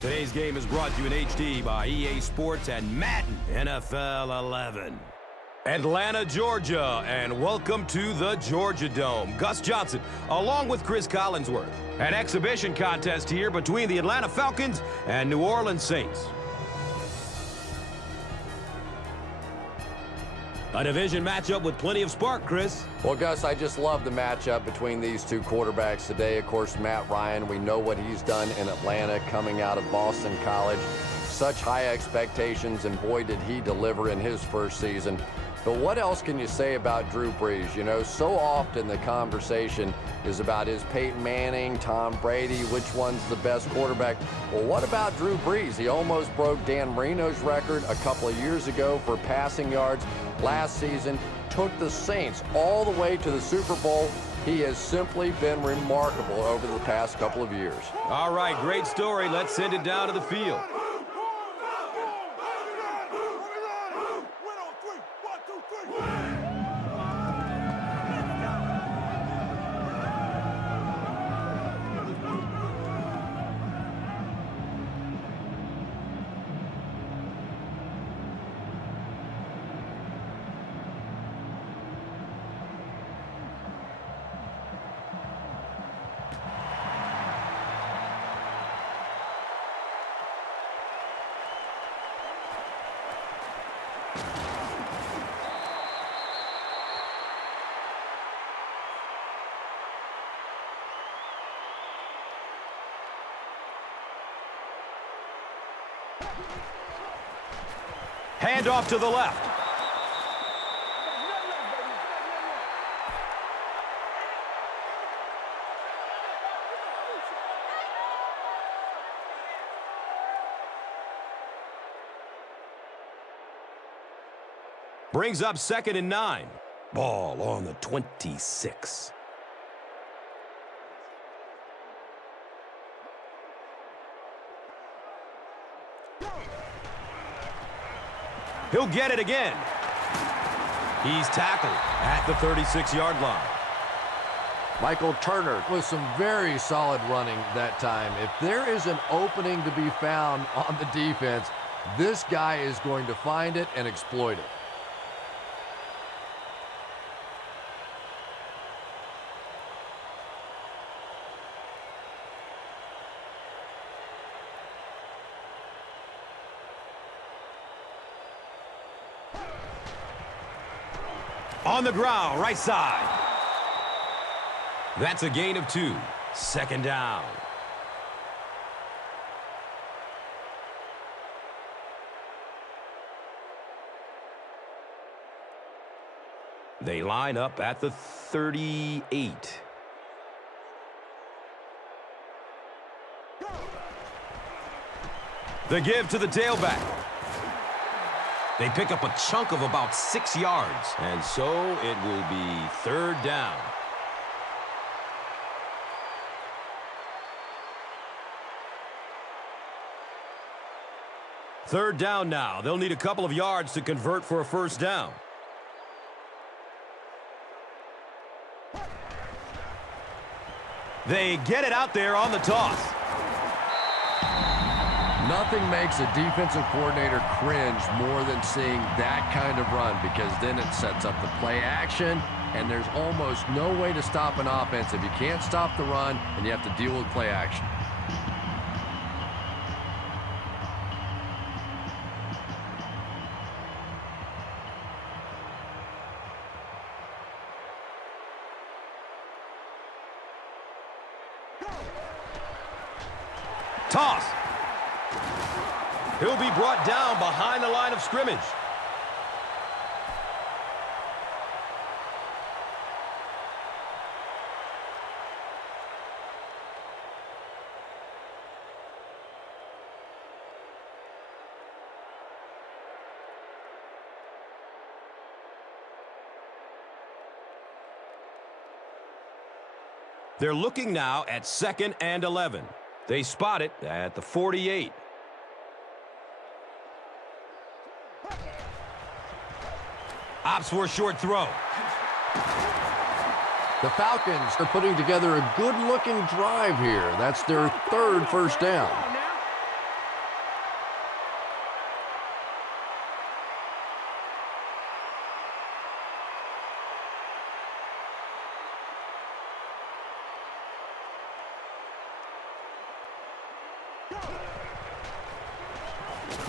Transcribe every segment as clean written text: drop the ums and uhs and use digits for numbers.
Today's game is brought to you in HD by EA Sports and Madden NFL 11. Atlanta, Georgia, and welcome to the Georgia Dome. Gus Johnson, along with Chris Collinsworth. An exhibition contest here between the Atlanta Falcons and New Orleans Saints. A division matchup with plenty of spark, Chris. Well, Gus, I just love the matchup between these two quarterbacks today. Of course, Matt Ryan, we know what he's done in Atlanta coming out of Boston College. Such high expectations, and boy, did he deliver in his first season. But what else can you say about Drew Brees? You know, so often the conversation is about, is Peyton Manning, Tom Brady, which one's the best quarterback? Well, what about Drew Brees? He almost broke Dan Marino's record a couple of years ago for passing yards. Last season, took the Saints all the way to the Super Bowl. He has simply been remarkable over the past couple of years. All right, great story. Let's send it down to the field. Hand off to the left. Brings up 2nd and 9. Ball on the 26. He'll get it again. He's tackled at the 36-yard line. Michael Turner with some very solid running that time. If there is an opening to be found on the defense, this guy is going to find it and exploit it. On the ground, right side. That's a gain of 2. 2nd down. They line up at the 38. The give to the tailback. They pick up a chunk of about 6 yards, and so it will be 3rd down. Third down now. They'll need a couple of yards to convert for a 1st down. They get it out there on the toss. Nothing makes a defensive coordinator cringe more than seeing that kind of run, because then it sets up the play action, and there's almost no way to stop an offense if you can't stop the run and you have to deal with play action. Toss. He'll be brought down behind the line of scrimmage. They're looking now at 2nd and 11. They spot it at the 48. Opts for a short throw. The Falcons are putting together a good-looking drive here. That's their 3rd first down.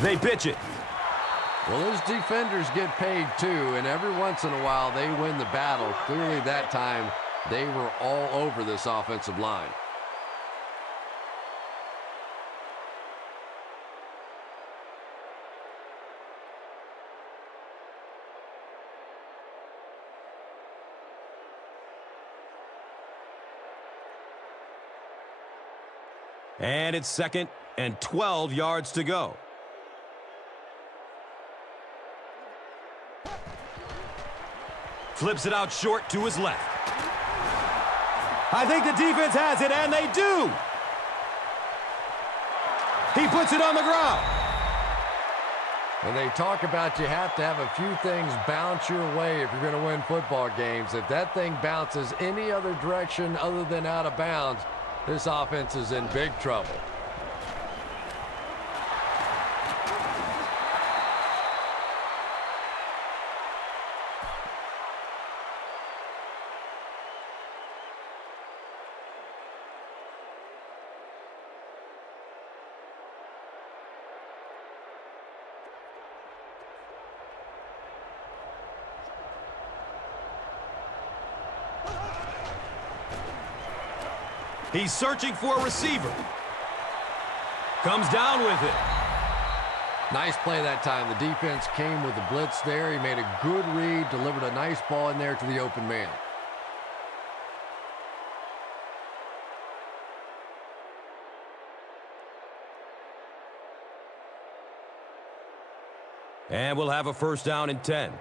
They pitch it. Well, those defenders get paid too, and every once in a while they win the battle. Clearly that time they were all over this offensive line. And it's 2nd and 12 yards to go. Flips it out short to his left. I think the defense has it, and they do. He puts it on the ground. And they talk about you have to have a few things bounce your way if you're going to win football games. If that thing bounces any other direction other than out of bounds, this offense is in big trouble. He's searching for a receiver. Comes down with it. Nice play that time. The defense came with the blitz there. He made a good read, delivered a nice ball in there to the open man. And we'll have a 1st down and 10.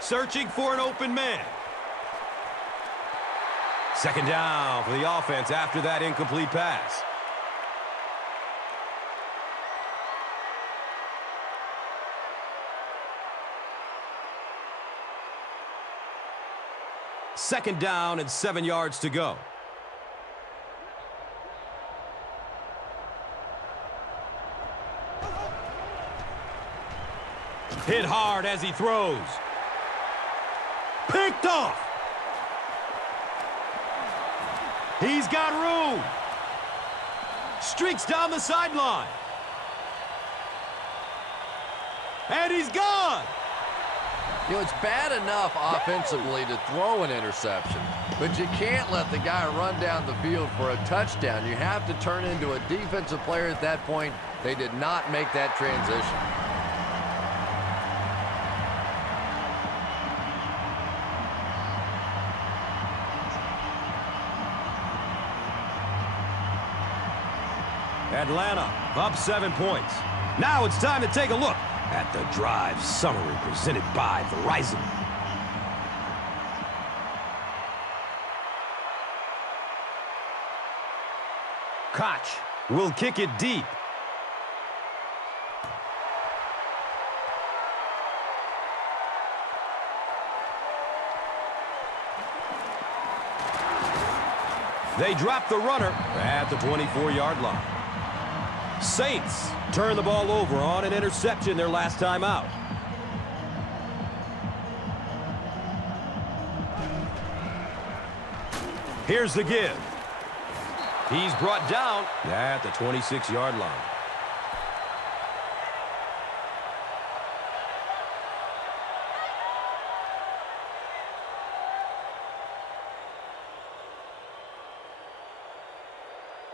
Searching for an open man. 2nd down for the offense after that incomplete pass. Second down and 7 yards to go. Hit hard as he throws. Picked off. He's got room. Streaks down the sideline. And he's gone. You know, it's bad enough offensively to throw an interception, but you can't let the guy run down the field for a touchdown. You have to turn into a defensive player at that point. They did not make that transition. Atlanta up 7 points. Now it's time to take a look at the drive summary presented by Verizon. Koch will kick it deep. They drop the runner at the 24-yard line. Saints turn the ball over on an interception their last time out. Here's the give. He's brought down at the 26-yard line.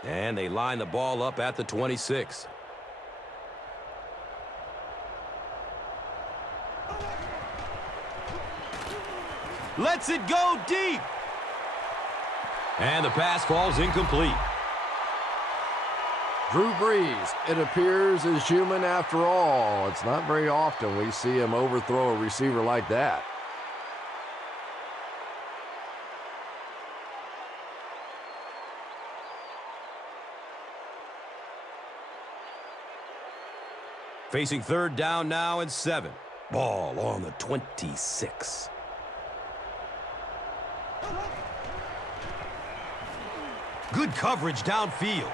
And they line the ball up at the 26. Lets it go deep. And the pass falls incomplete. Drew Brees, it appears, is human after all. It's not very often we see him overthrow a receiver like that. Facing 3rd down now and 7. Ball on the 26. Good coverage downfield.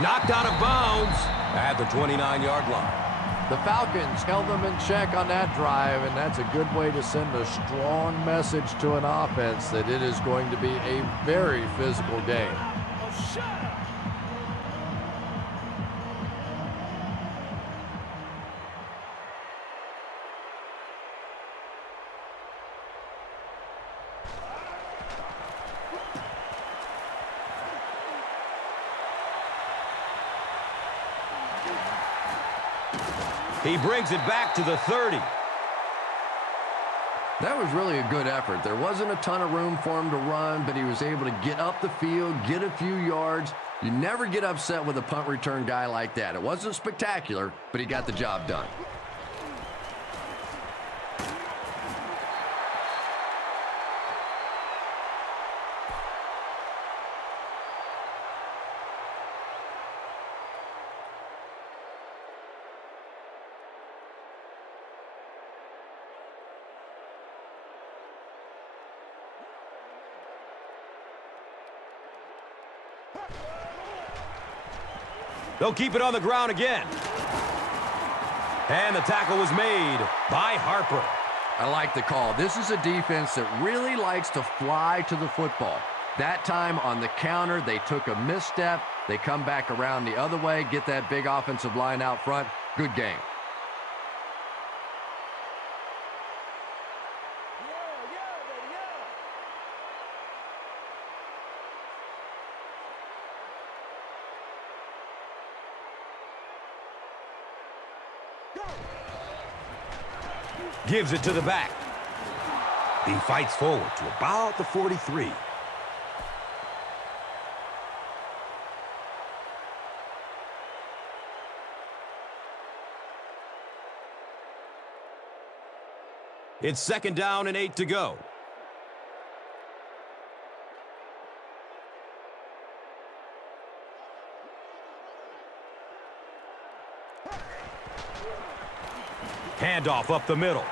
Knocked out of bounds at the 29-yard line. The Falcons held them in check on that drive, and that's a good way to send a strong message to an offense that it is going to be a very physical game. He brings it back to the 30. That was really a good effort. There wasn't a ton of room for him to run, but he was able to get up the field, get a few yards. You never get upset with a punt return guy like that. It wasn't spectacular, but he got the job done. They'll keep it on the ground again. And the tackle was made by Harper. I like the call. This is a defense that really likes to fly to the football. That time on the counter, they took a misstep. They come back around the other way, get that big offensive line out front. Good game. Gives it to the back. He fights forward to about the 43. It's 2nd down and 8 to go. Handoff up the middle.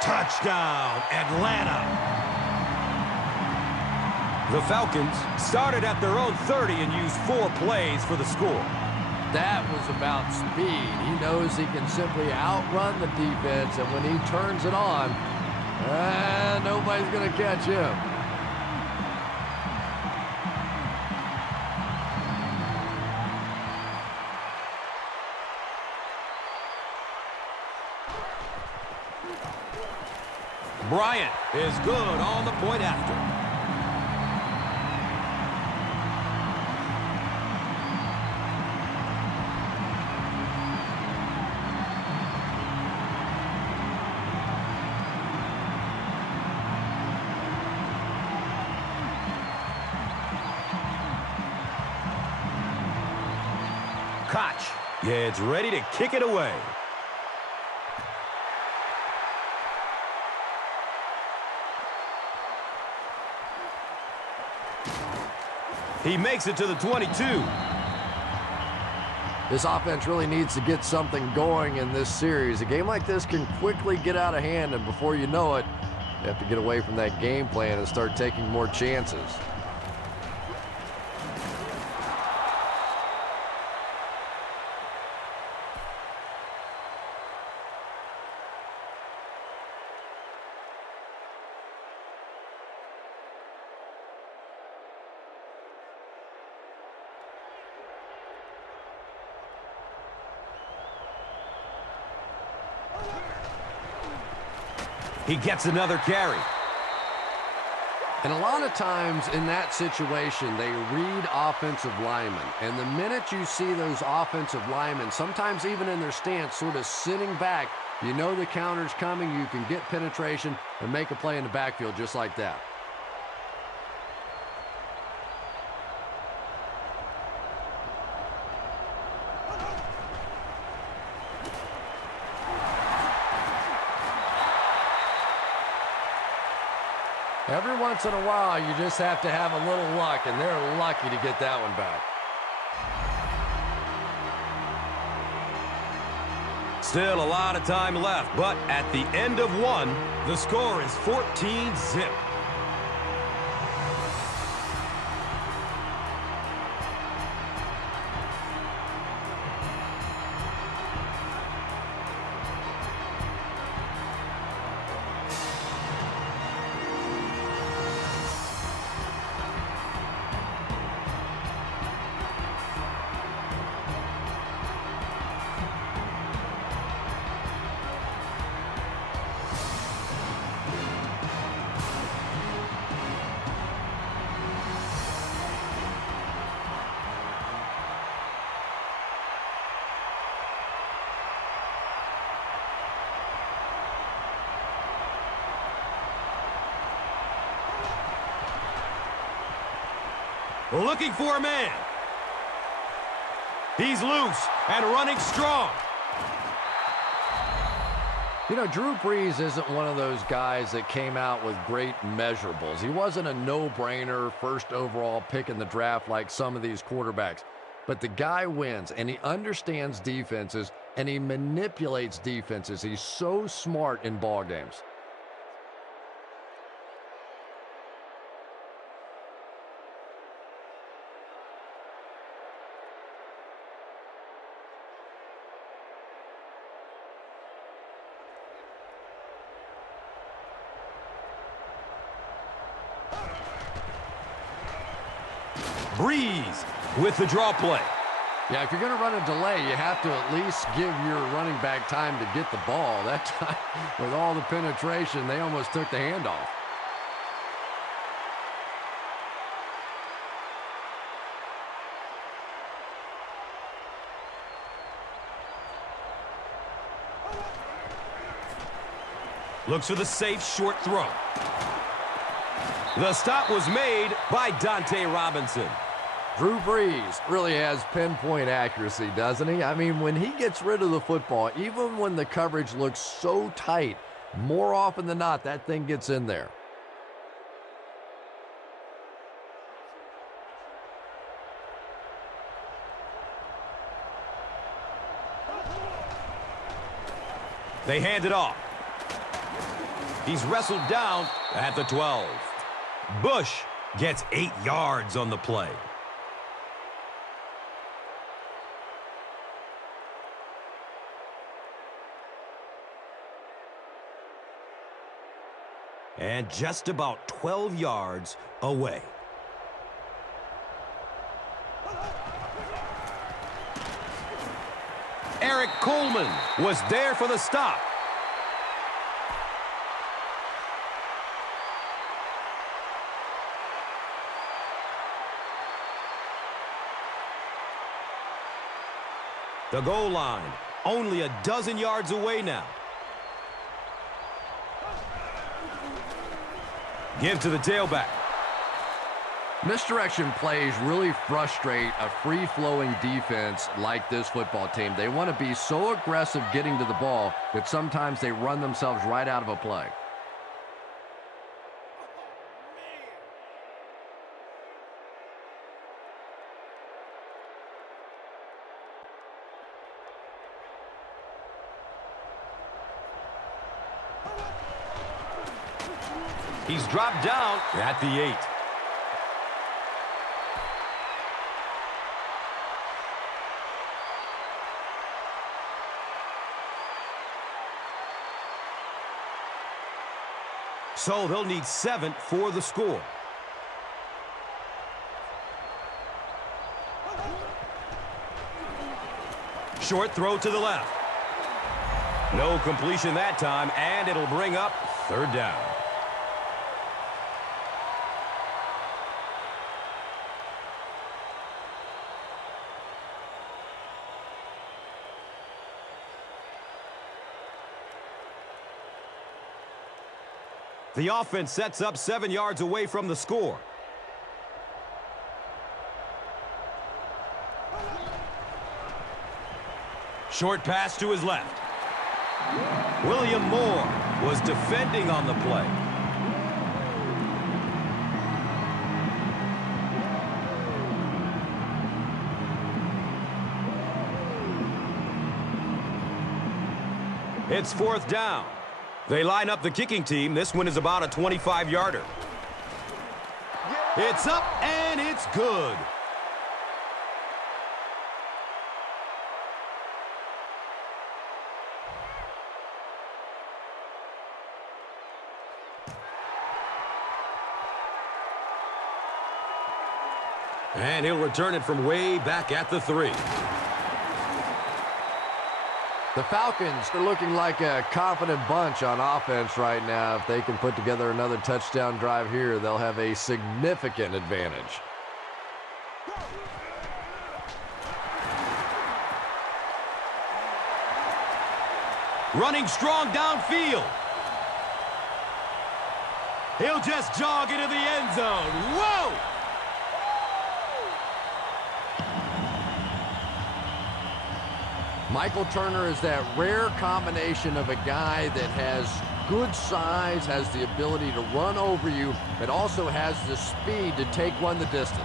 Touchdown, Atlanta. The Falcons started at their own 30 and used 4 plays for the score. That was about speed. He knows he can simply outrun the defense, and when he turns it on, nobody's going to catch him. Bryant is good on the point after. Koch gets ready to kick it away. He makes it to the 22. This offense really needs to get something going in this series. A game like this can quickly get out of hand, and before you know it, you have to get away from that game plan and start taking more chances. He gets another carry. And a lot of times in that situation, they read offensive linemen. And the minute you see those offensive linemen, sometimes even in their stance, sort of sitting back, you know the counter's coming, you can get penetration and make a play in the backfield just like that. Every once in a while, you just have to have a little luck, and they're lucky to get that one back. Still a lot of time left, but at the end of one, the score is 14-zip. looking for a man. He's loose and running strong. You know, Drew Brees isn't one of those guys that came out with great measurables. He wasn't a no-brainer first overall pick in the draft like some of these quarterbacks. But the guy wins, and he understands defenses, and he manipulates defenses. He's so smart in ball games. Brees with the draw play. Yeah, if you're going to run a delay, you have to at least give your running back time to get the ball. That time, with all the penetration, they almost took the handoff. Looks for the safe short throw. The stop was made by Dante Robinson. Drew Brees really has pinpoint accuracy, doesn't he? I mean, when he gets rid of the football, even when the coverage looks so tight, more often than not, that thing gets in there. They hand it off. He's wrestled down at the 12. Bush gets 8 yards on the play. And just about 12 yards away. Eric Coleman was there for the stop. The goal line, only a dozen yards away now. Give to the tailback. Misdirection plays really frustrate a free-flowing defense like this football team. They want to be so aggressive getting to the ball that sometimes they run themselves right out of a play. He's dropped down at the 8. So they'll need 7 for the score. Short throw to the left. No completion that time, and it'll bring up 3rd down. The offense sets up 7 yards away from the score. Short pass to his left. William Moore was defending on the play. It's 4th down. They line up the kicking team. This one is about a 25-yarder. It's up, and it's good. And he'll return it from way back at the 3. The Falcons are looking like a confident bunch on offense right now. If they can put together another touchdown drive here, they'll have a significant advantage. Running strong downfield. He'll just jog into the end zone. Whoa! Michael Turner is that rare combination of a guy that has good size, has the ability to run over you, but also has the speed to take one the distance.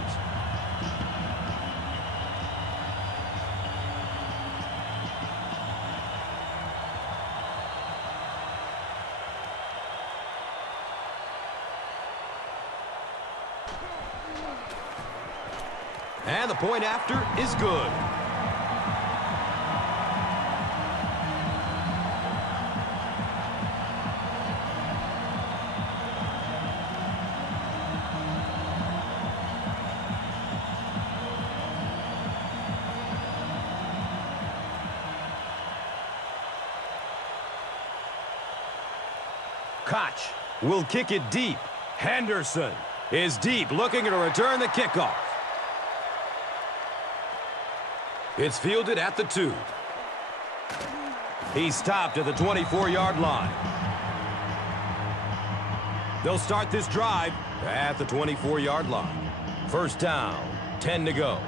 And the point after is good. Koch will kick it deep. Henderson is deep, looking to return the kickoff. It's fielded at the 2. He's stopped at the 24-yard line. They'll start this drive at the 24-yard line. First down, 10 to go.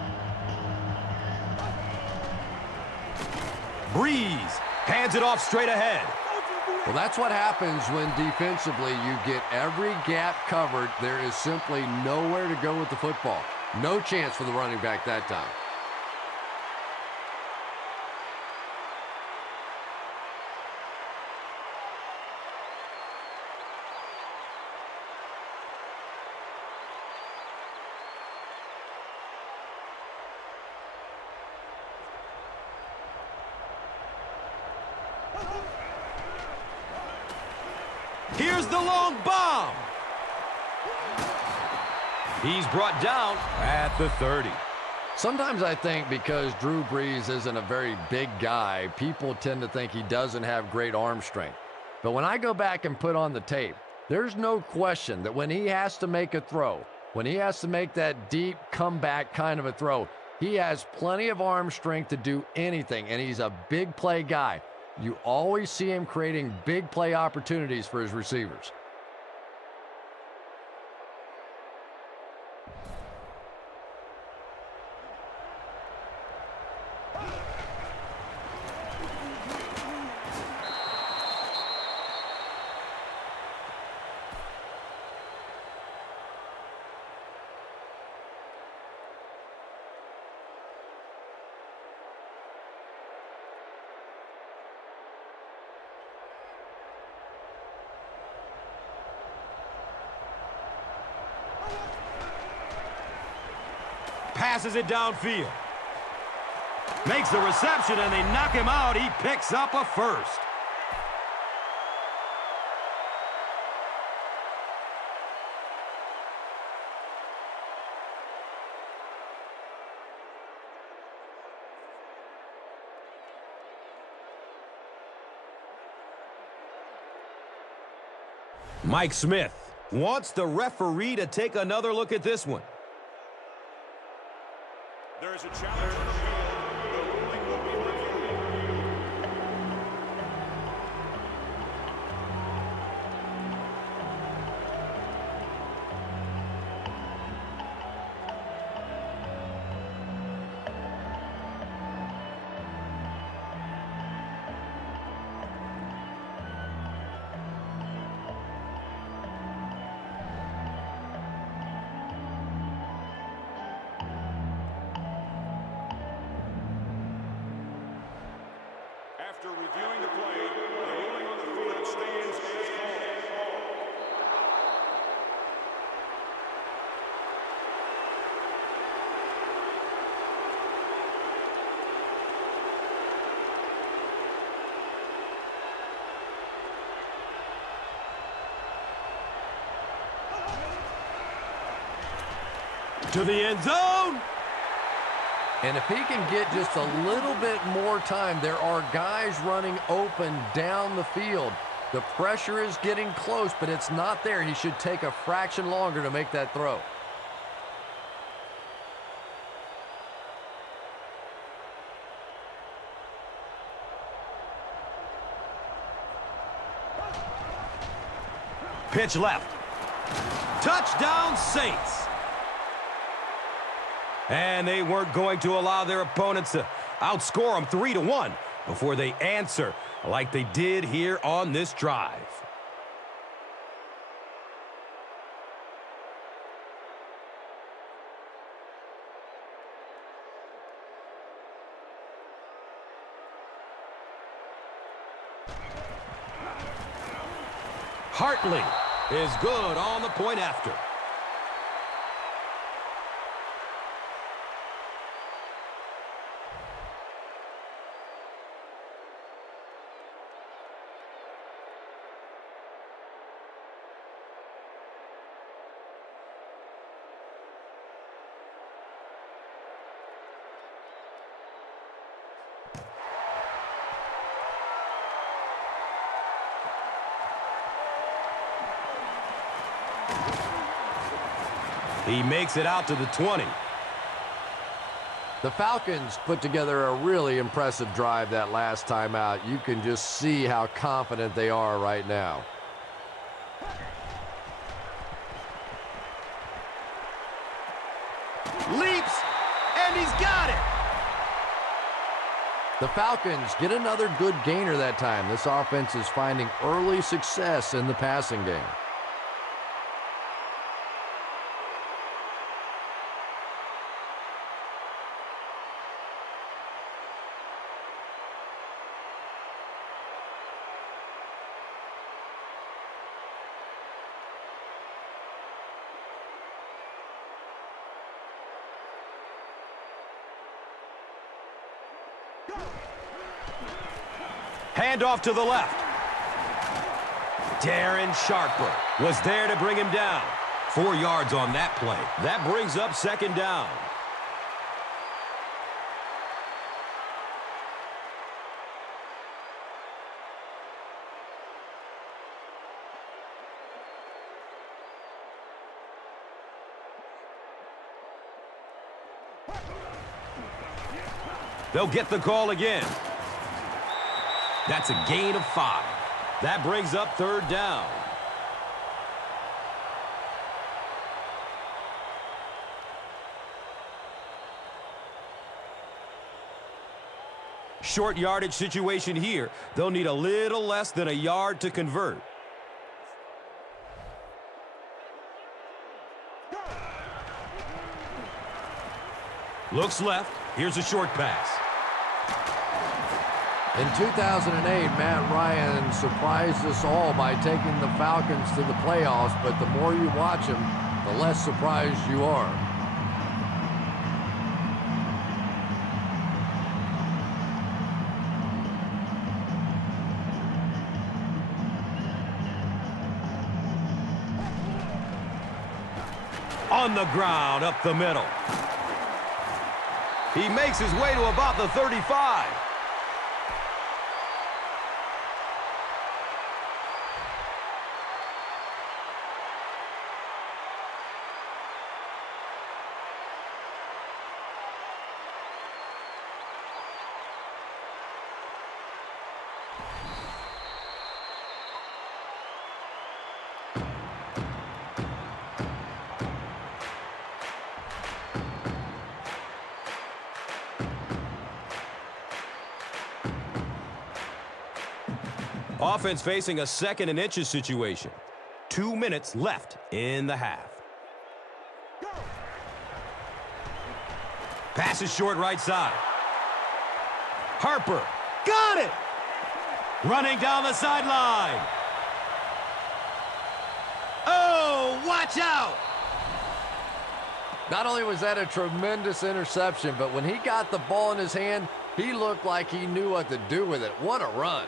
Breeze hands it off straight ahead. Well, that's what happens when defensively you get every gap covered. There is simply nowhere to go with the football. No chance for the running back that time. Here's the long bomb. He's brought down at the 30. Sometimes I think because Drew Brees isn't a very big guy, people tend to think he doesn't have great arm strength. But when I go back and put on the tape, there's no question that when he has to make a throw, when he has to make that deep comeback kind of a throw, he has plenty of arm strength to do anything, and he's a big play guy. You always see him creating big play opportunities for his receivers. Passes it downfield. Makes the reception, and they knock him out. He picks up a first. Mike Smith wants the referee to take another look at this one. There is a challenge on the field. The ruling will be reviewed. After reviewing the play, the ruling on the field stands as called. To the end zone. And if he can get just a little bit more time, there are guys running open down the field. The pressure is getting close, but it's not there. He should take a fraction longer to make that throw. Pitch left. Touchdown, Saints. And they weren't going to allow their opponents to outscore them 3-1. before they answer like they did here on this drive. Hartley is good on the point after. He makes it out to the 20. The Falcons put together a really impressive drive that last time out. You can just see how confident they are right now. Leaps, and he's got it. The Falcons get another good gainer that time. This offense is finding early success in the passing game. Handoff to the left. Darren Sharper was there to bring him down. 4 yards on that play. That brings up second down. They'll get the call again. That's a gain of 5. That brings up third down. Short yardage situation here. They'll need a little less than a yard to convert. Looks left. Here's a short pass. In 2008, Matt Ryan surprised us all by taking the Falcons to the playoffs, but the more you watch him, the less surprised you are. On the ground, up the middle. He makes his way to about the 35. Offense facing a second and inches situation. 2 minutes left in the half. Pass is short right side. Harper got it. Running down the sideline. Oh, watch out. Not only was that a tremendous interception, but when he got the ball in his hand, he looked like he knew what to do with it. What a run.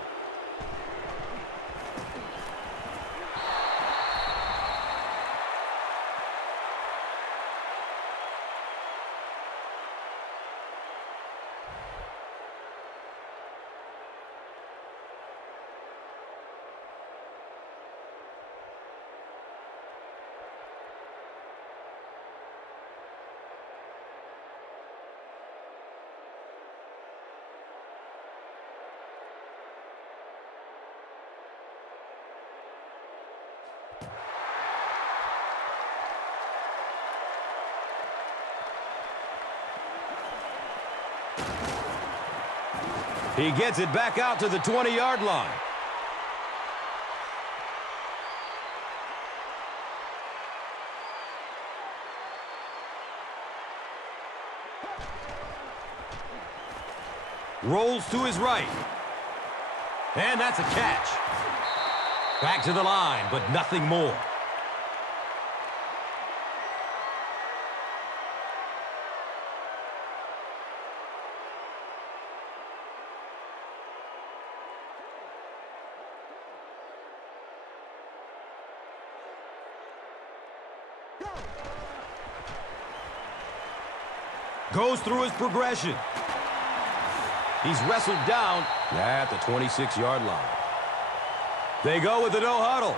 He gets it back out to the 20-yard line. Rolls to his right. And that's a catch. Back to the line, but nothing more. Goes through his progression. He's wrestled down at the 26-yard line. They go with the no huddle.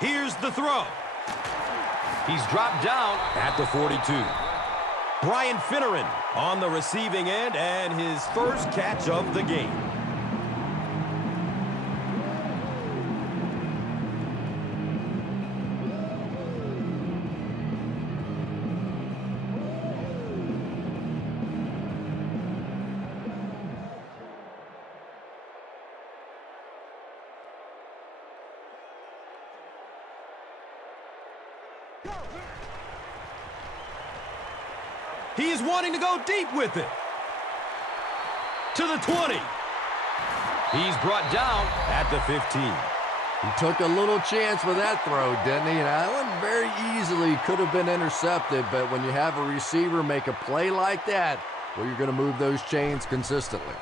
Here's the throw. He's dropped down at the 42. Brian Finneran on the receiving end and his first catch of the game. He is wanting to go deep with it. To the 20. He's brought down at the 15. He took a little chance with that throw, didn't he? And that one very easily could have been intercepted, but when you have a receiver make a play like that, well, you're going to move those chains consistently.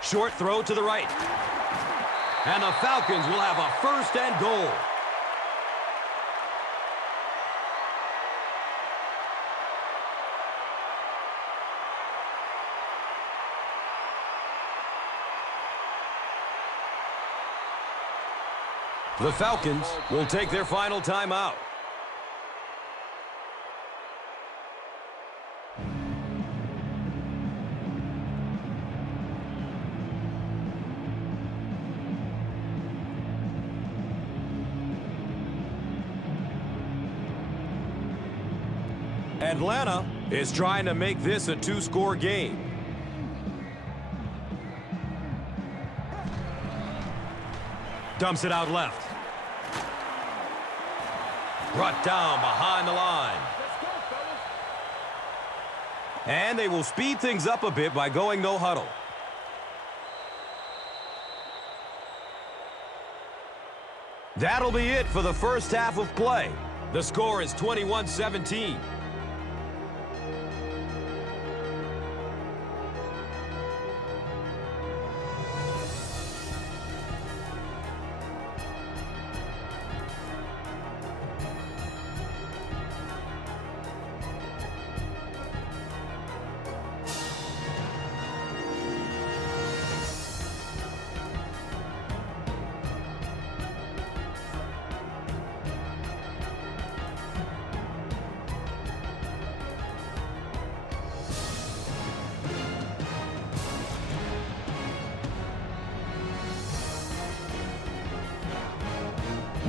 Short throw to the right. And the Falcons will have a first and goal. The Falcons will take their final timeout. Atlanta is trying to make this a two-score game. Dumps it out left. Brought down behind the line. And they will speed things up a bit by going no huddle. That'll be it for the first half of play. The score is 21-17.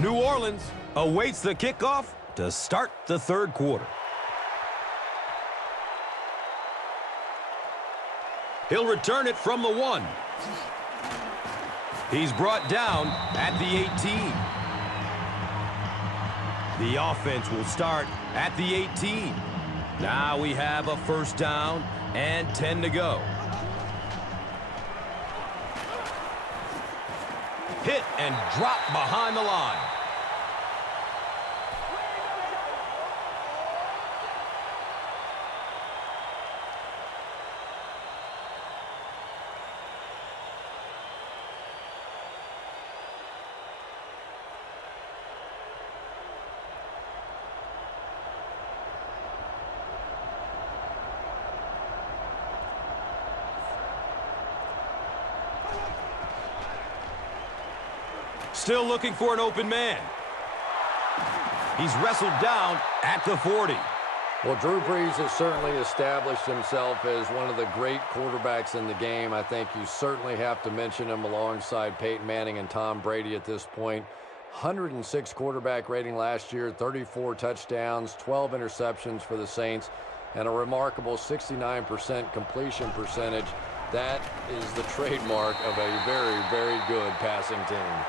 New Orleans awaits the kickoff to start the third quarter. He'll return it from the 1. He's brought down at the 18. The offense will start at the 18. Now we have a first down and 10 to go. Hit and drop behind the line. Still looking for an open man. He's wrestled down at the 40. Well, Drew Brees has certainly established himself as one of the great quarterbacks in the game. I think you certainly have to mention him alongside Peyton Manning and Tom Brady at this point. 106 quarterback rating last year, 34 touchdowns, 12 interceptions for the Saints, and a remarkable 69% completion percentage. That is the trademark of a very, very good passing team.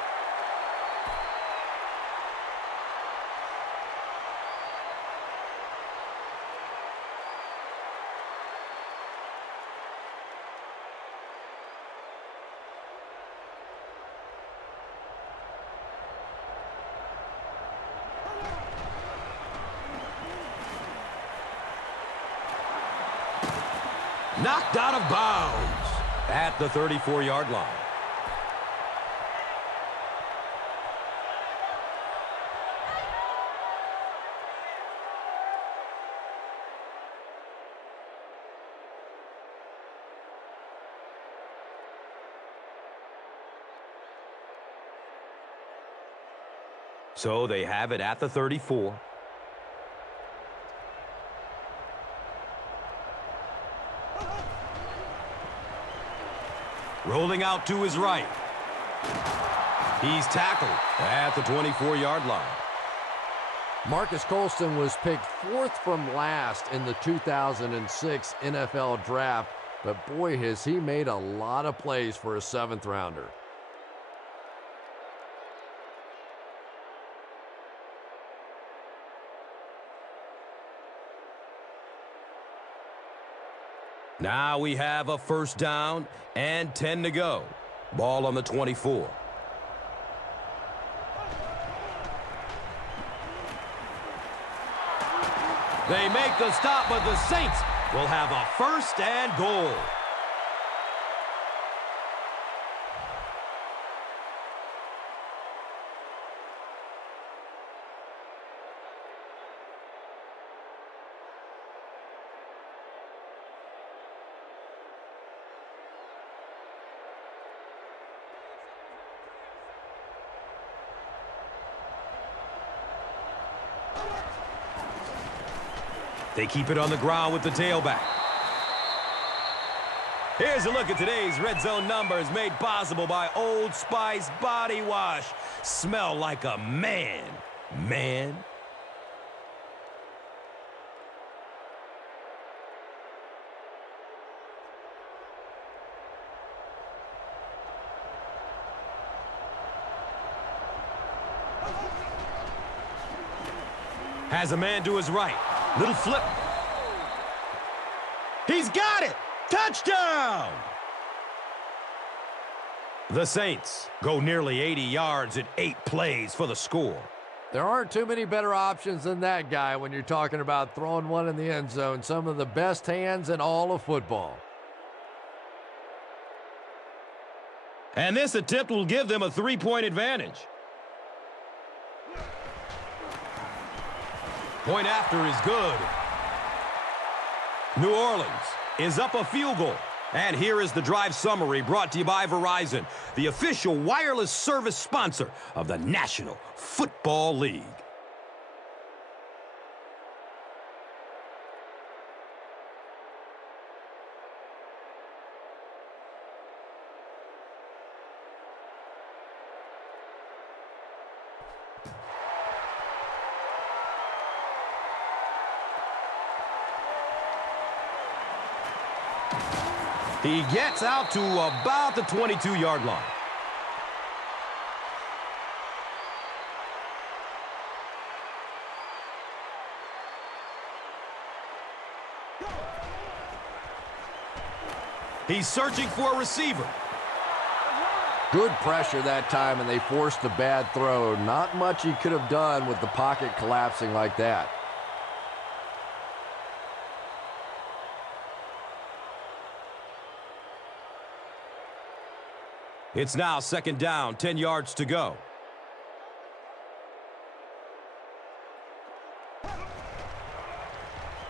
Knocked out of bounds at the 34-yard line. So they have it at the 34. Rolling out to his right. He's tackled at the 24-yard line. Marcus Colston was picked 4th from last in the 2006 NFL Draft, but boy, has he made a lot of plays for a 7th rounder. Now we have a first down and 10 to go. Ball on the 24. They make the stop, but the Saints will have a first and goal. They keep it on the ground with the tailback. Here's a look at today's Red Zone numbers made possible by Old Spice Body Wash. Smell like a man, man. Has a man to his right. Little flip. He's got it! Touchdown! The Saints go nearly 80 yards in 8 plays for the score. There aren't too many better options than that guy when you're talking about throwing one in the end zone. Some of the best hands in all of football. And this attempt will give them a 3-point advantage. Point after is good. New Orleans is up a field goal. And here is the drive summary brought to you by Verizon, the official wireless service sponsor of the National Football League. He gets out to about the 22-yard line. He's searching for a receiver. Good pressure that time, and they forced a bad throw. Not much he could have done with the pocket collapsing like that. It's now 2nd down, 10 yards to go.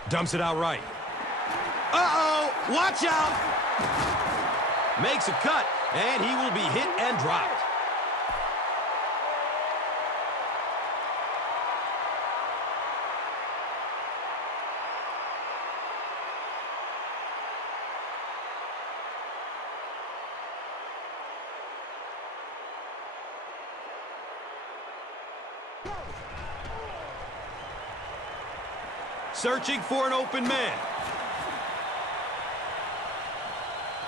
Dumps it out right. Uh-oh! Watch out! Makes a cut, and he will be hit and dropped. searching for an open man.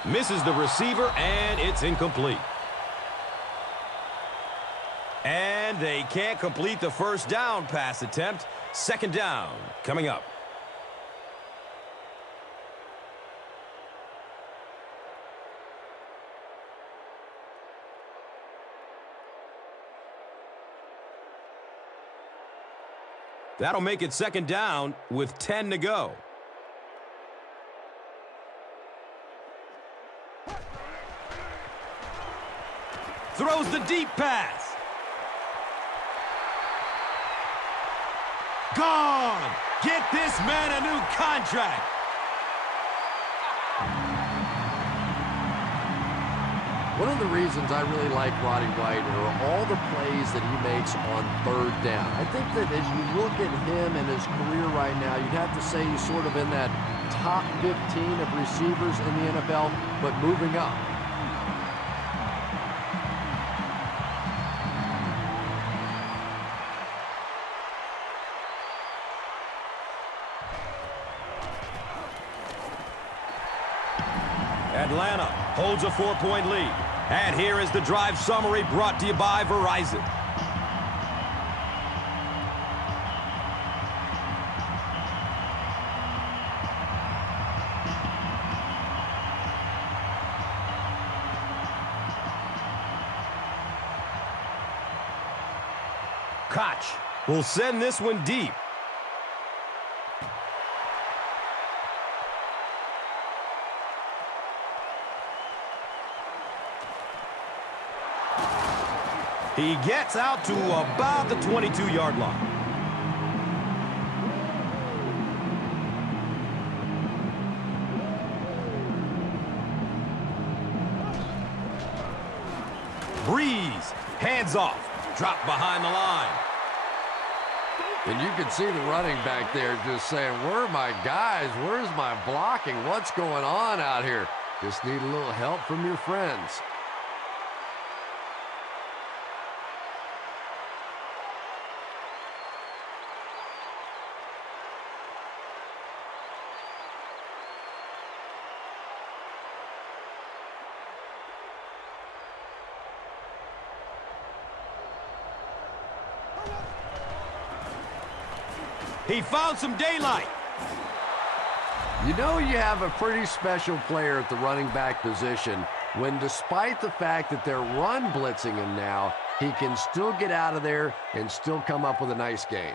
Misses the receiver, and it's incomplete. And they can't complete the first down pass attempt. Second down coming up. That'll make it second down with 10 to go. Throws the deep pass. Gone! Get this man a new contract. One of the reasons I really like Roddy White are all the plays that he makes on third down. I think that as you look at him and his career right now, you'd have to say he's sort of in that top 15 of receivers in the NFL, but moving up. Atlanta holds a 4-point lead. And here is the drive summary brought to you by Verizon. Koch will send this one deep. He gets out to about the 22-yard line. Breeze, hands off, drop behind the line. And you can see the running back there just saying, where are my guys? Where's my blocking? What's going on out here? Just need a little help from your friends. He found some daylight. You know you have a pretty special player at the running back position when, despite the fact that they're run blitzing him now, he can still get out of there and still come up with a nice gain.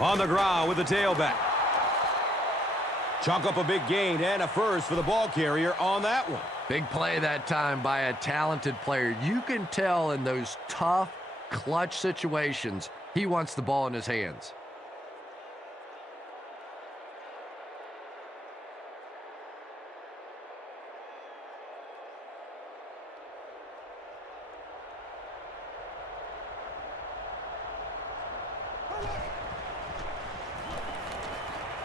On the ground with the tailback. Chalk up a big gain and a first for the ball carrier on that one. Big play that time by a talented player. You can tell in those tough, clutch situations, he wants the ball in his hands.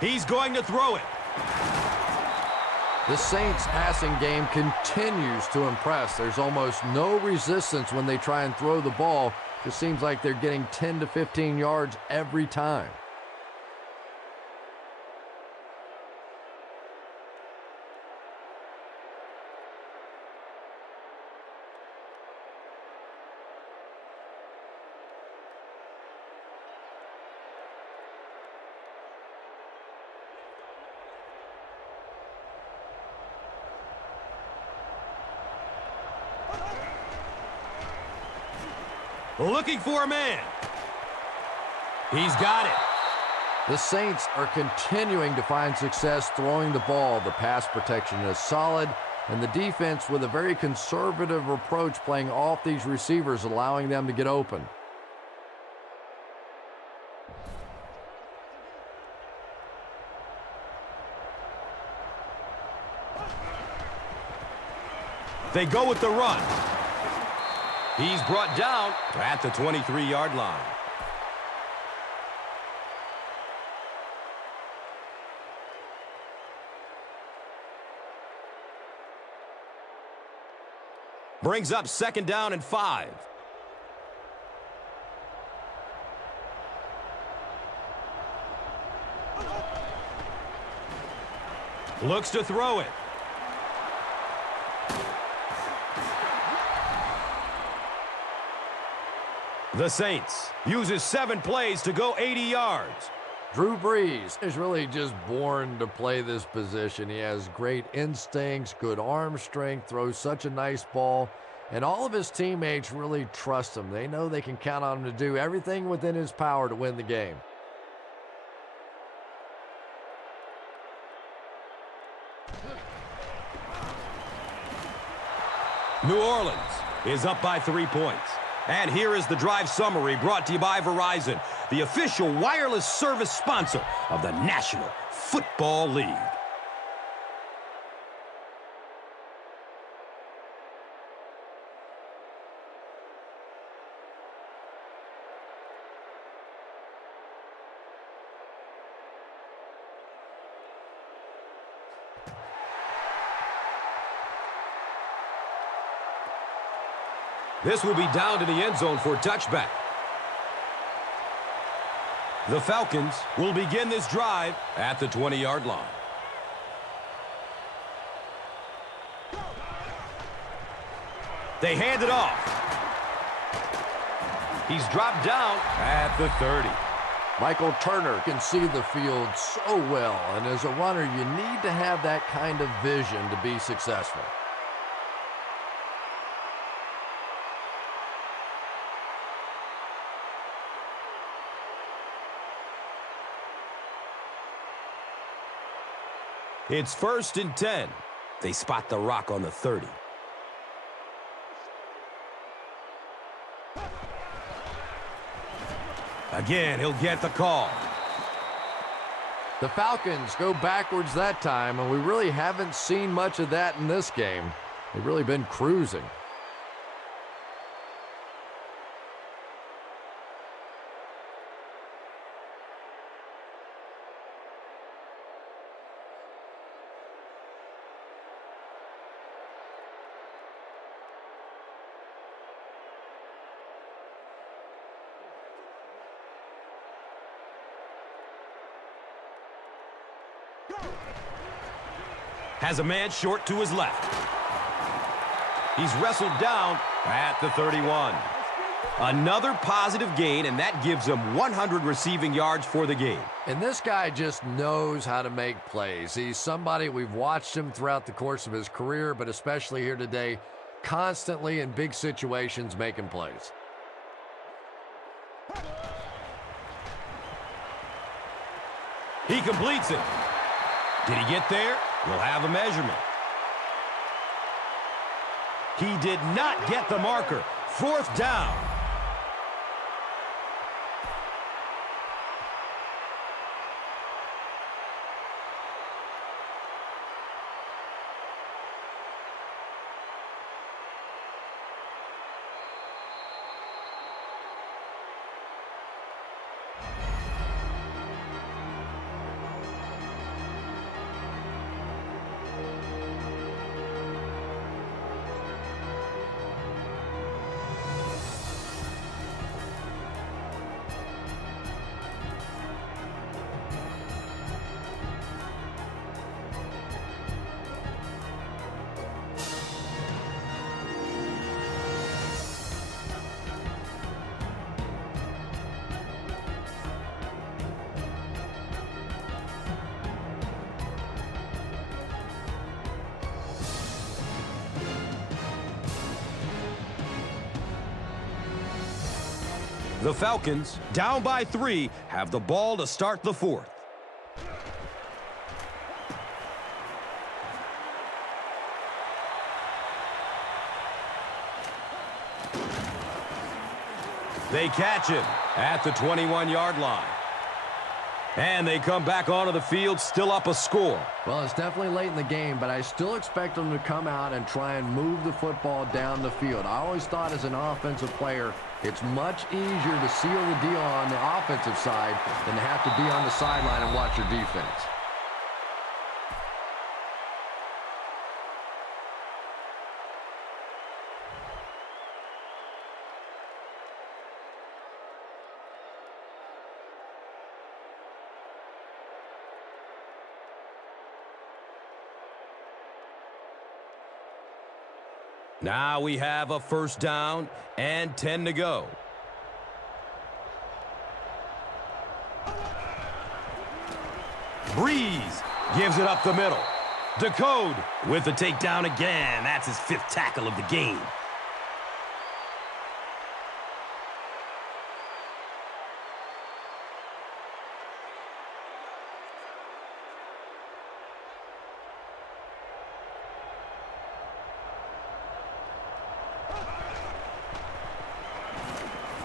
He's going to throw it. The Saints' passing game continues to impress. There's almost no resistance when they try and throw the ball. It seems like they're getting 10 to 15 yards every time. Looking for a man. He's got it. The Saints are continuing to find success throwing the ball. The pass protection is solid, and the defense with a very conservative approach playing off these receivers, allowing them to get open. They go with the run. He's brought down at the 23-yard line. Brings up 2nd down and 5. Looks to throw it. The Saints uses 7 plays to go 80 yards. Drew Brees is really just born to play this position. He has great instincts, good arm strength, throws such a nice ball, and all of his teammates really trust him. They know they can count on him to do everything within his power to win the game. New Orleans is up by 3 points. And here is the drive summary brought to you by Verizon, the official wireless service sponsor of the National Football League. This will be down to the end zone for a touchback. The Falcons will begin this drive at the 20-yard line. They hand it off. He's dropped down at the 30. Michael Turner can see the field so well, and as a runner, you need to have that kind of vision to be successful. It's 1st and 10. They spot the rock on the 30. Again, he'll get the call. The Falcons go backwards that time, and we really haven't seen much of that in this game. They've really been cruising. Has a man short to his left. He's wrestled down at the 31. Another positive gain, and that gives him 100 receiving yards for the game. And this guy just knows how to make plays. He's somebody we've watched him throughout the course of his career, but especially here today, constantly in big situations making plays. He completes it. Did he get there? We'll have a measurement. He did not get the marker. 4th down. The Falcons, down by 3, have the ball to start the 4th. They catch him at the 21-yard line. And they come back onto the field, still up a score. Well, it's definitely late in the game, but I still expect them to come out and try and move the football down the field. I always thought as an offensive player, it's much easier to seal the deal on the offensive side than to have to be on the sideline and watch your defense. Now we have a first down and 10 to go. Breeze gives it up the middle. Decode with the takedown again. That's his 5th tackle of the game.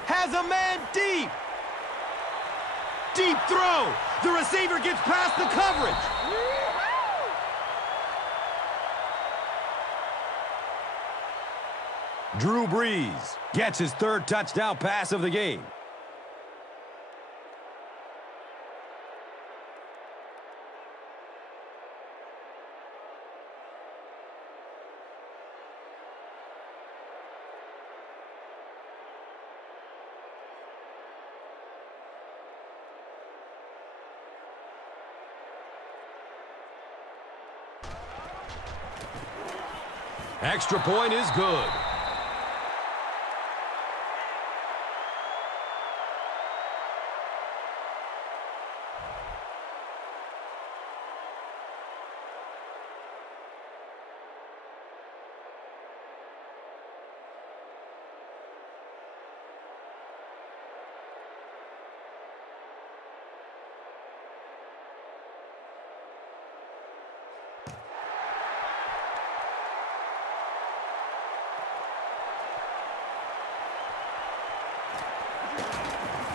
Has a man deep. Deep throw. The receiver gets past the coverage. Drew Brees gets his 3rd touchdown pass of the game. Extra point is good.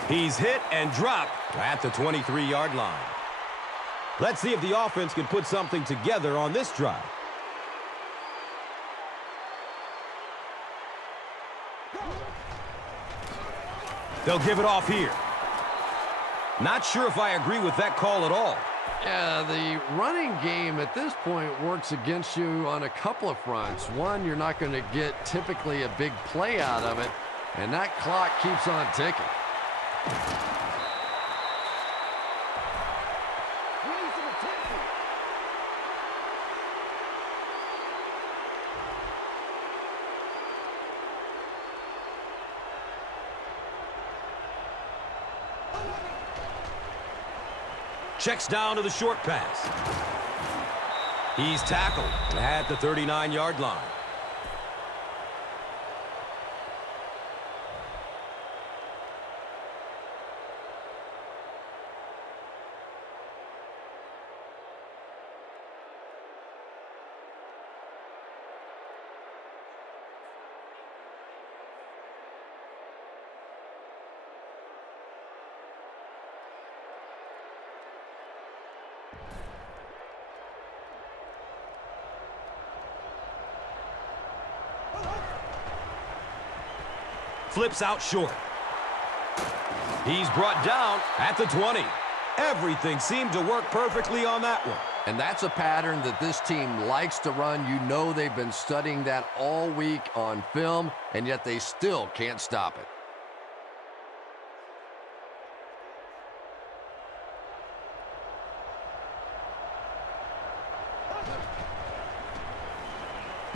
He's hit and dropped at the 23-yard line. Let's see if the offense can put something together on this drive. They'll give it off here. Not sure if I agree with that call at all. Yeah, the running game at this point works against you on a couple of fronts. One, you're not going to get typically a big play out of it, and that clock keeps on ticking. Checks down to the short pass. He's tackled at the 39-yard line. Flips out short. He's brought down at the 20. Everything seemed to work perfectly on that one. And that's a pattern that this team likes to run. You know they've been studying that all week on film, and yet they still can't stop it.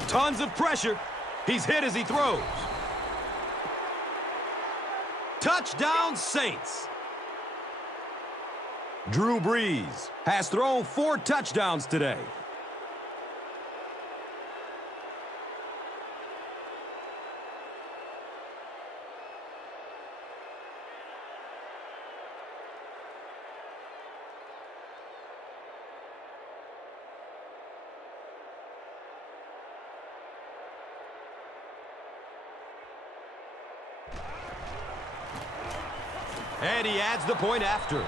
Tons of pressure. He's hit as he throws. Touchdown, Saints. Drew Brees has thrown 4 touchdowns today. And he adds the point after.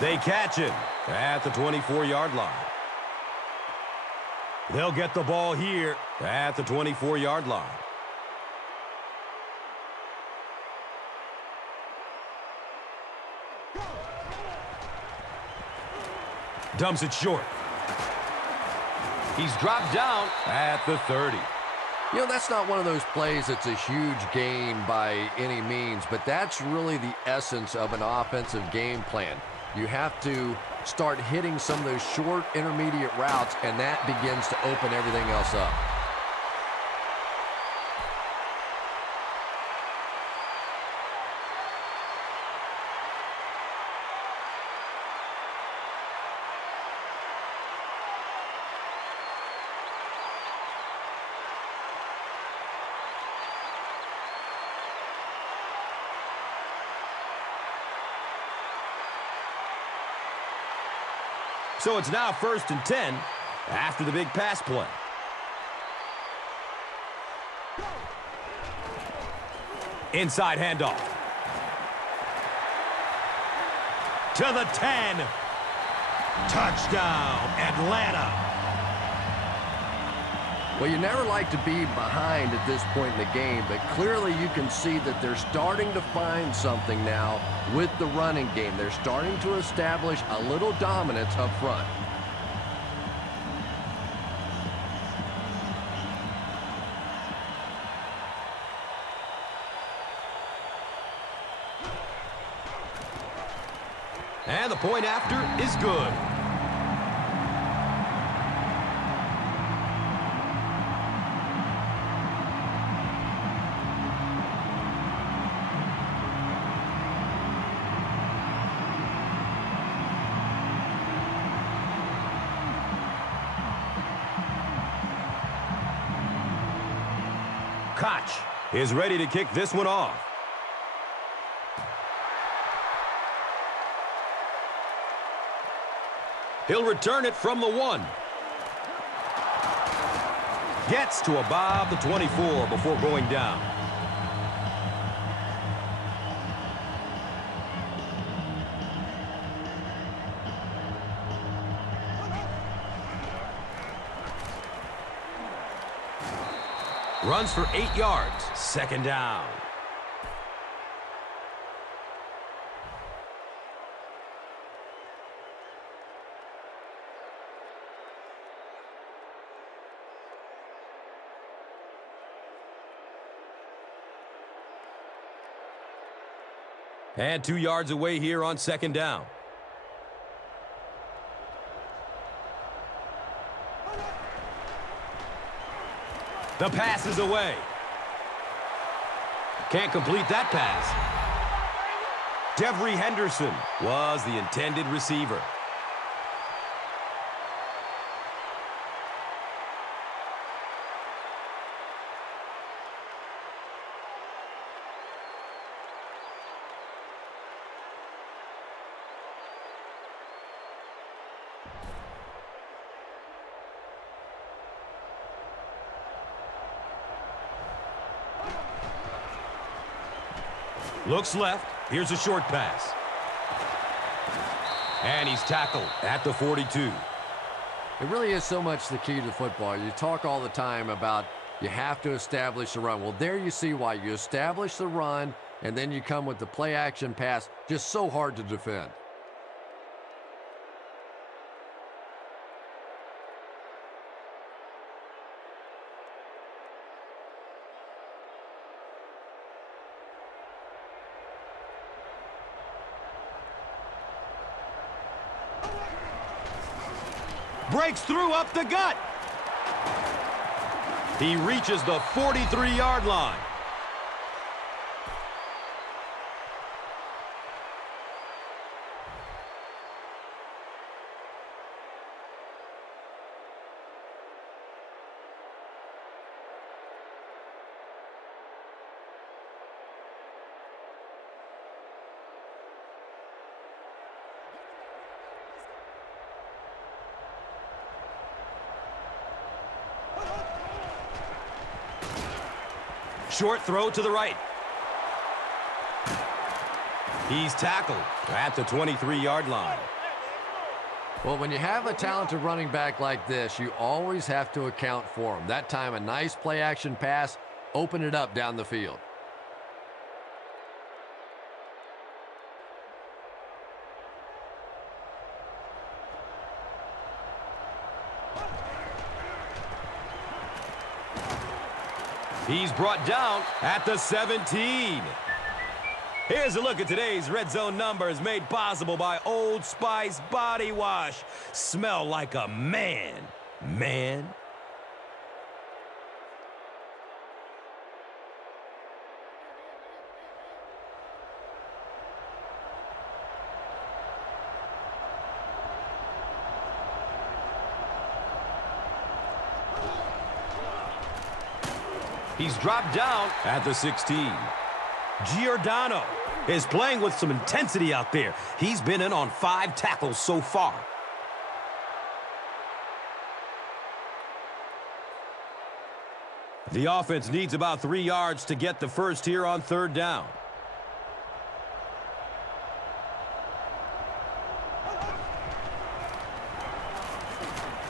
They catch him at the 24-yard line. They'll get the ball here at the 24-yard line. Dumps it short. He's dropped down at the 30. You know, that's not one of those plays that's a huge gain by any means, but that's really the essence of an offensive game plan. You have to start hitting some of those short intermediate routes, and that begins to open everything else up. So it's now 1st and 10 after the big pass play. Inside handoff. To the 10. Touchdown, Atlanta. Well, you never like to be behind at this point in the game, but clearly you can see that they're starting to find something now with the running game. They're starting to establish a little dominance up front. And the point after is good. Koch is ready to kick this one off. He'll return it from the 1. Gets to about the 24 before going down. Runs for 8 yards. 2nd down. And 2 yards away here on 2nd down. The pass is away. Can't complete that pass. Devery Henderson was the intended receiver. Looks left. Here's a short pass. And he's tackled at the 42. It really is so much the key to football. You talk all the time about you have to establish the run. Well, there you see why. You establish the run, and then you come with the play-action pass. Just so hard to defend. Breaks through up the gut. He reaches the 43-yard line. Short throw to the right. He's tackled at the 23-yard line. Well, when you have a talented running back like this, you always have to account for him. That time, a nice play-action pass opened it up down the field. He's brought down at the 17. Here's a look at today's Red Zone numbers made possible by Old Spice Body Wash. Smell like a man, man. He's dropped down at the 16. Giordano is playing with some intensity out there. He's been in on 5 tackles so far. The offense needs about 3 yards to get the first here on 3rd down.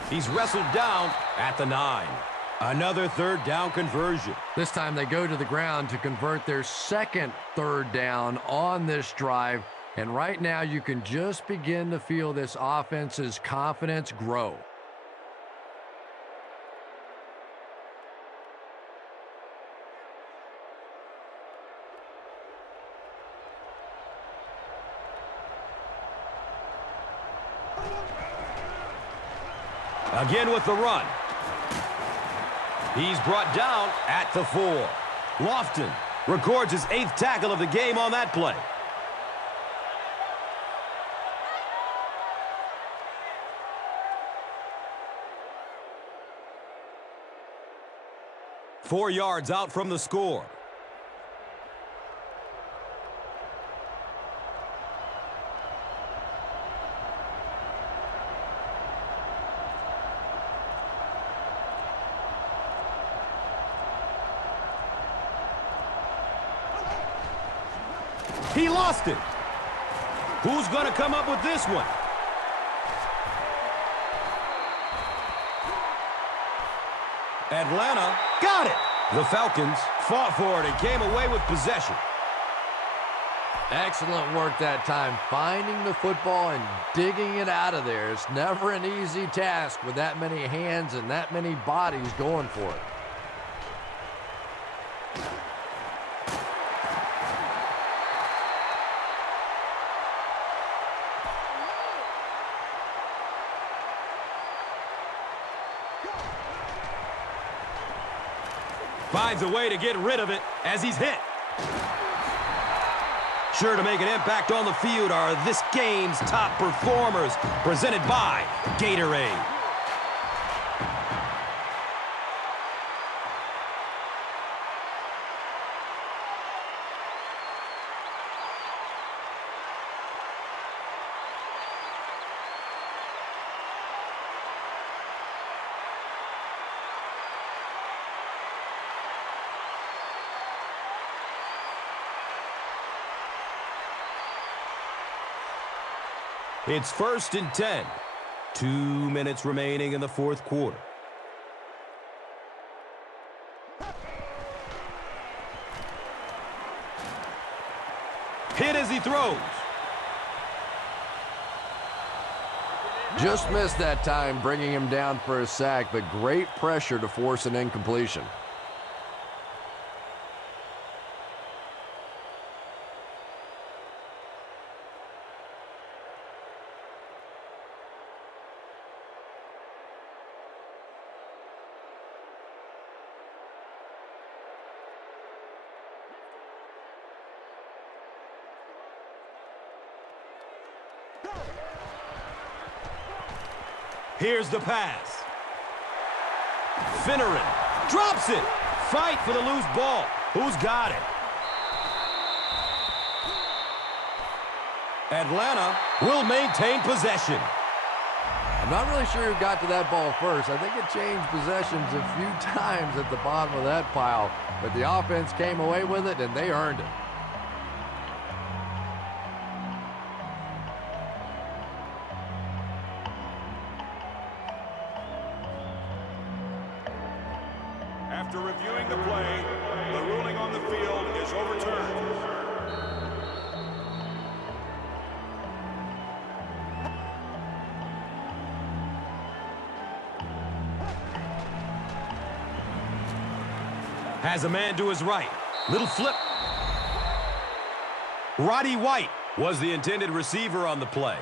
He's wrestled down at the 9. Another 3rd down conversion. This time they go to the ground to convert their second 3rd down on this drive. And right now you can just begin to feel this offense's confidence grow. Again with the run. He's brought down at the 4. Lofton records his 8th tackle of the game on that play. Four yards out from the score. He lost it. Who's going to come up with this one? Atlanta got it. The Falcons fought for it and came away with possession. Excellent work that time, finding the football and digging it out of there. It's never an easy task with that many hands and that many bodies going for it. Finds a way to get rid of it as he's hit. Sure to make an impact on the field are this game's top performers, presented by Gatorade. It's 1st and 10. 2 minutes remaining in the 4th quarter. Hit as he throws. Just missed that time, bringing him down for a sack, but great pressure to force an incompletion. Here's the pass. Finneran drops it. Fight for the loose ball. Who's got it? Atlanta will maintain possession. I'm not really sure who got to that ball first. I think it changed possessions a few times at the bottom of that pile, but the offense came away with it, and they earned it. After reviewing the play, the ruling on the field is overturned. Has a man to his right. Little flip. Roddy White was the intended receiver on the play.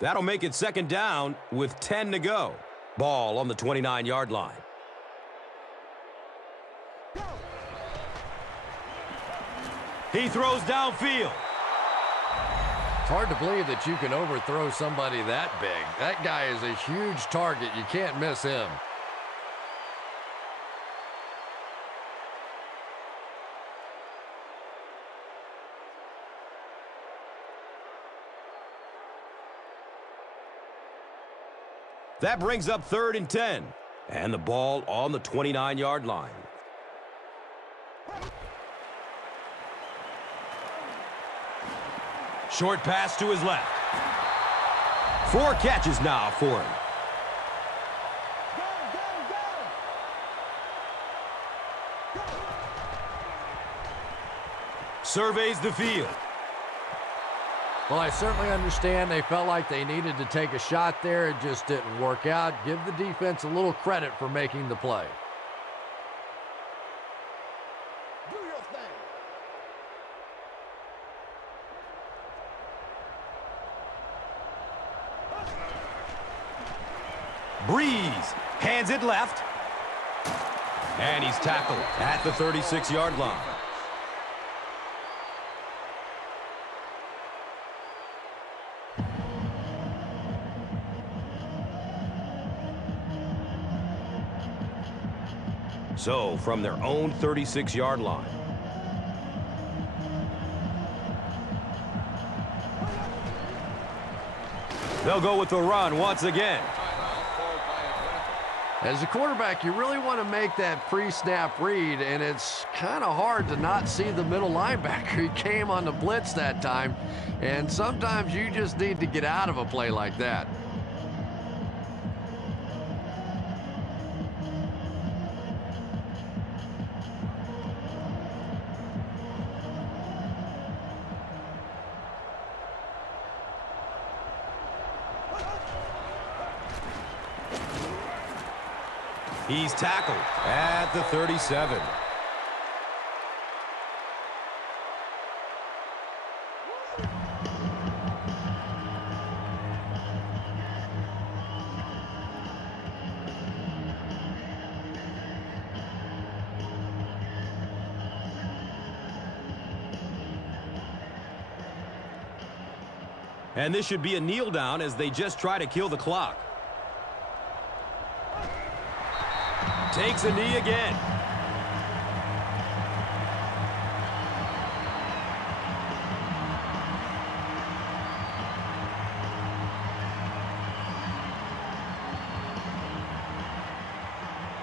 That'll make it second down with 10 to go. Ball on the 29-yard line. He throws downfield. It's hard to believe that you can overthrow somebody that big. That guy is a huge target. You can't miss him. That brings up 3rd and 10. And the ball on the 29-yard line. Short pass to his left. 4 catches now for him. Surveys the field. Well, I certainly understand they felt like they needed to take a shot there. It just didn't work out. Give the defense a little credit for making the play. Do your thing. Breeze hands it left. And he's tackled at the 36-yard line. So, from their own 36-yard line. They'll go with the run once again. As a quarterback, you really want to make that pre-snap read, and it's kind of hard to not see the middle linebacker. He came on the blitz that time, and sometimes you just need to get out of a play like that. He's tackled at the 37. And this should be a kneel down as they just try to kill the clock. Takes a knee again.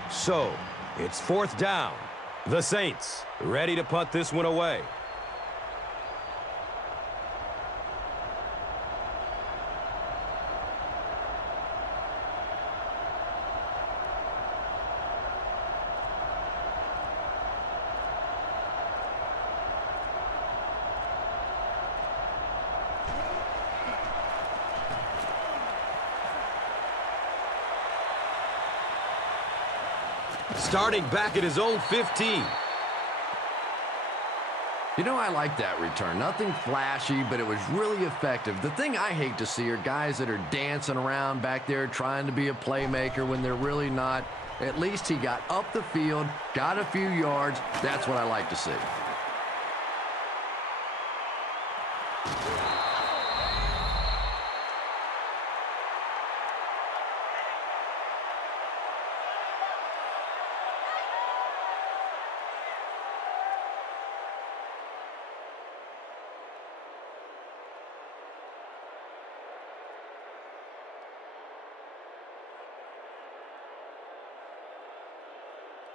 So, it's 4th down. The Saints ready to punt this one away. Starting back at his own 15. You know, I like that return. Nothing flashy, but it was really effective. The thing I hate to see are guys that are dancing around back there trying to be a playmaker when they're really not. At least he got up the field, got a few yards. That's what I like to see.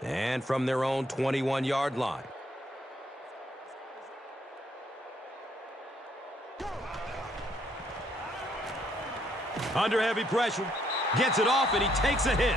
And from their own 21-yard line. Under heavy pressure. Gets it off, and he takes a hit.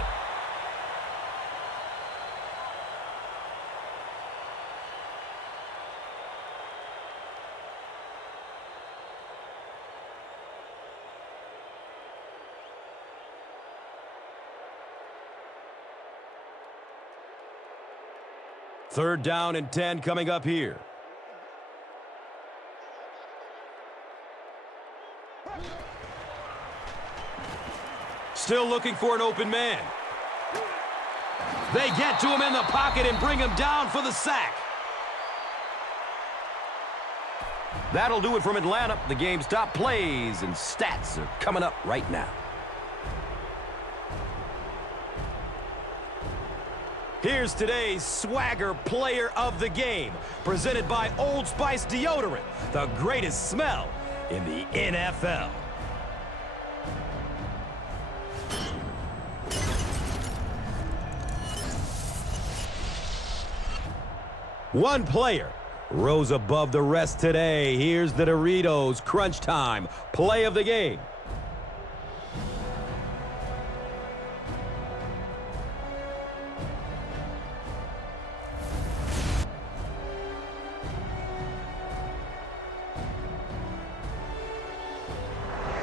Third down and 10 coming up here. Still looking for an open man. They get to him in the pocket and bring him down for the sack. That'll do it from Atlanta. The game's top plays and stats are coming up right now. Here's today's Swagger Player of the Game, presented by Old Spice Deodorant, the greatest smell in the NFL. One player rose above the rest today. Here's the Doritos Crunch Time Play of the Game.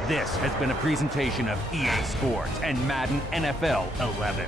This has been a presentation of EA Sports and Madden NFL 11.